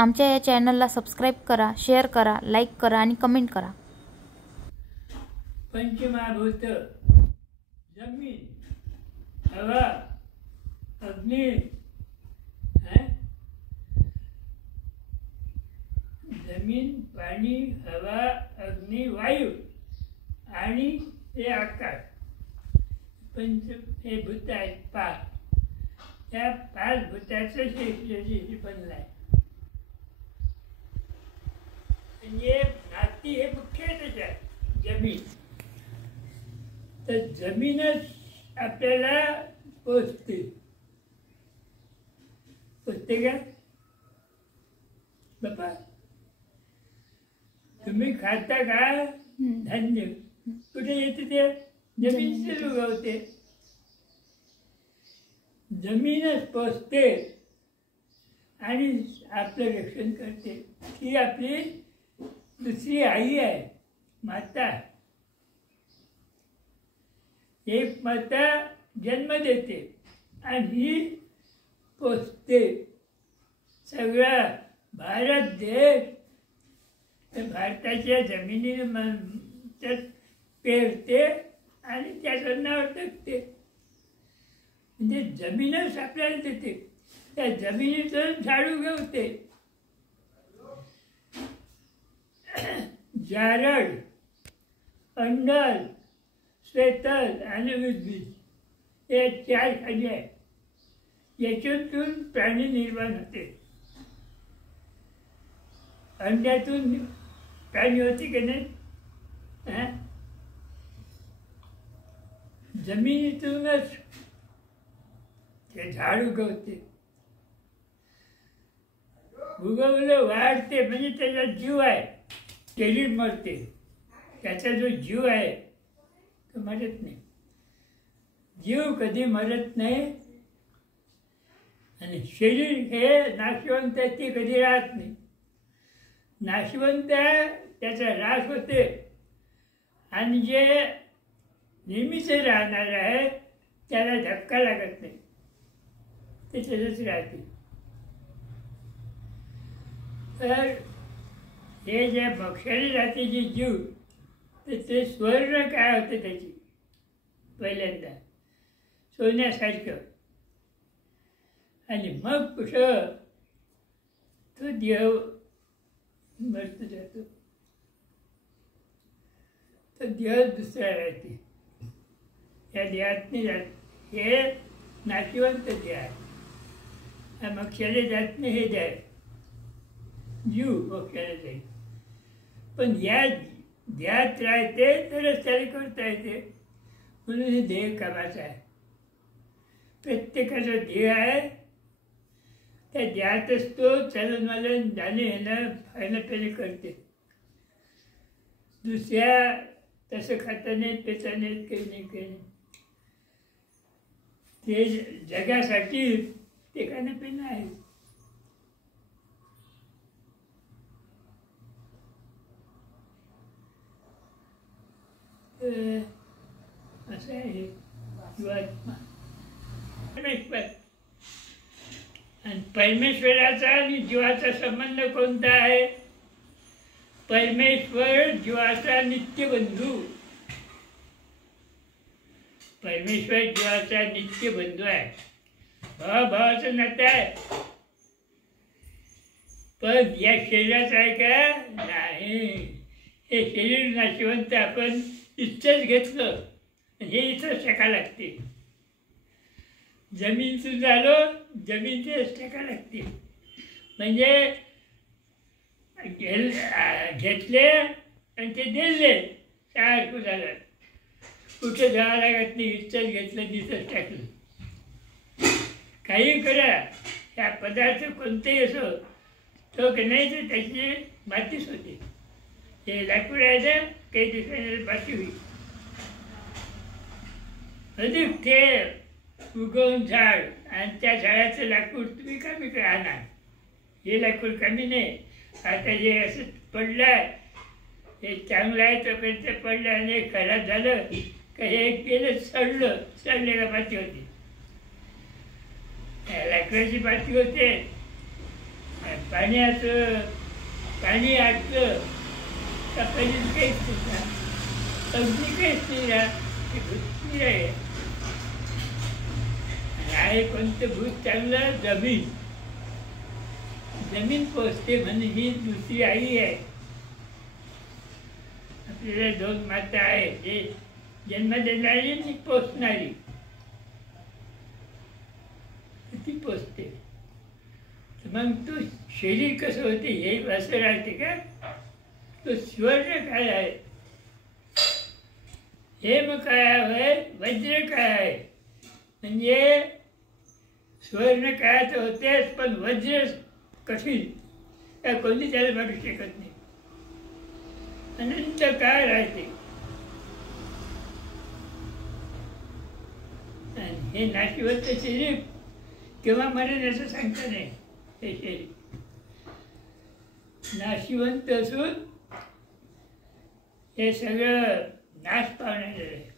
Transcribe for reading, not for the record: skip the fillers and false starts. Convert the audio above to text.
आमच्या या चॅनलला सबस्क्राईब करा, शेअर करा, लाईक करा आणि कमेंट करा. पंचमहाभूत जमीन, हवा, अग्नी, जमीन, पाणी, हवा, अग्नी, वायू आणि हे आकाश, पंच हे भूत आहेत पाच. त्या पाच भूताचं शरीर बनलं आहे. म्हणजे माती हे मुख्य आहे त्याच्यात, जमीन. तर जमीनच आपल्याला पोचते का बापा? तुम्ही खाता का धान्य? कुठे येते ते? जमीनच उगवते. जमीनच पोचते आणि आपलं रक्षण करते. ही आपली दुसरी आई आहे, माता. एक माता जन्म देते आणि ही पोचते. सगळा भारत देश तर भारताच्या जमिनीने पेरते आणि त्याचं नाव टाकते. म्हणजे जमीनच आपल्याला देते. त्या जमिनीतून झाड उगवते. जारड, अंडल, श्वेतल आणि उद्भिद या चार खाली आहेत. याच्यातून प्राणी निर्माण होते. अंड्यातून प्राणी होते की नाही? जमिनीतूनच ते झाड उगवते. उगवलं वाढते म्हणजे त्याचा जीव आहे. शरीर मरते, त्याचा जो जीव आहे तो मरत नाही. जीव कधी मरत नाही. आणि शरीर हे नाशवंत आहे, ते कधी राहत नाही. नाशवंत आहे त्याचा ऱ्हास होते आणि जे नेहमीच राहणार आहे त्याला धक्का लागत नाही, ते तसंच राहते. तर हे जे भक्षाने राहते जे जीव, तर ते स्वर्ण काय होतं त्याची पहिल्यांदा सोन्यासारखं. आणि मग कुठं तो देव मरत जातो. तो देव दुसरा राहते. या देहात नाही जात. हे नाशिवंत देह आहे. मोक्षाला जात नाही. हे देह जीव मोक्षाला जाईल. पण या देहात राहते तरच त्याला करता येते. म्हणून हे देह कामाचा आहे. प्रत्येकाचा देह आहे. त्या देहातच तो चलनवलन जाणे येणं खाणं पिणं करते. दुसऱ्या तसं खाता नाहीत, पिता नाहीत, काही नाही, काही नाही. ते जगासाठी ते खाणं पिणं आहे. असं आहे जीवात्मा. परमेश्वर आणि परमेश्वराचा आणि जीवाचा संबंध कोणता आहे? परमेश्वर जीवाचा नित्य बंधू. परमेश्वर जीवाचा नित्य बंधू आहे. भावाचं नातं आहे. पण या शरीराचं आहे का? नाही. हे शरीर नाशिवंत आपण इथंच घेतलं, हे इथंच टाका लागते. जमीनचं झालं, जमीनचेच टाका लागते. म्हणजे घेतले आणि ते दिले सारखं झालं. कुठे जावं लागत नाही. इथंच घेतलं, तिथंच टाकलं. काही करा, ह्या पदार्थ कोणतेही असो, तो की नाही तर त्याची मातीच होते. हे लाकूड आहे ना, काही दिवसांनी माती होईल. अधिक ते उगवून झाड आणि त्या झाडाचं लाकूड तुम्ही कमी राहणार. हे लाकूड कमी नाही. आता जे असं पडलं आहे, हे चांगलं आहे तोपर्यंत पडलं आणि खराब झालं का हे गेलं सडलं. सडलेलं माती होती. लाकडाची माती होते. पाण्याचं पाणी आटलं का कधीच काहीच नाही, अगदी काहीच नाही ना, ते भूत आहे. आणि आहे कोणतं भूत चांगलं? जमीन. जमीन पोचते म्हणजे ही दुसरी आई आहे. आपल्याला दोन माता आहे, जे जन्म देणारी आणि पोचणारी. ती पोचते. मग तू शरीर कसं होते हे असं राहते का? तो स्वर्ण काय आहे? हे मग काय आहे? वज्र काय आहे? म्हणजे स्वर्ण काय तर होतेच, पण वज्र कठीण, त्या कोणी त्याला मारू शकत नाही. अनंत काळ राहते. आणि हे नाशिवंत शरीर केव्हा मरेल असं सांगता नाही. हे शरीर नाशिवंत असून हे सगळं नाश पावण्याचं आहे.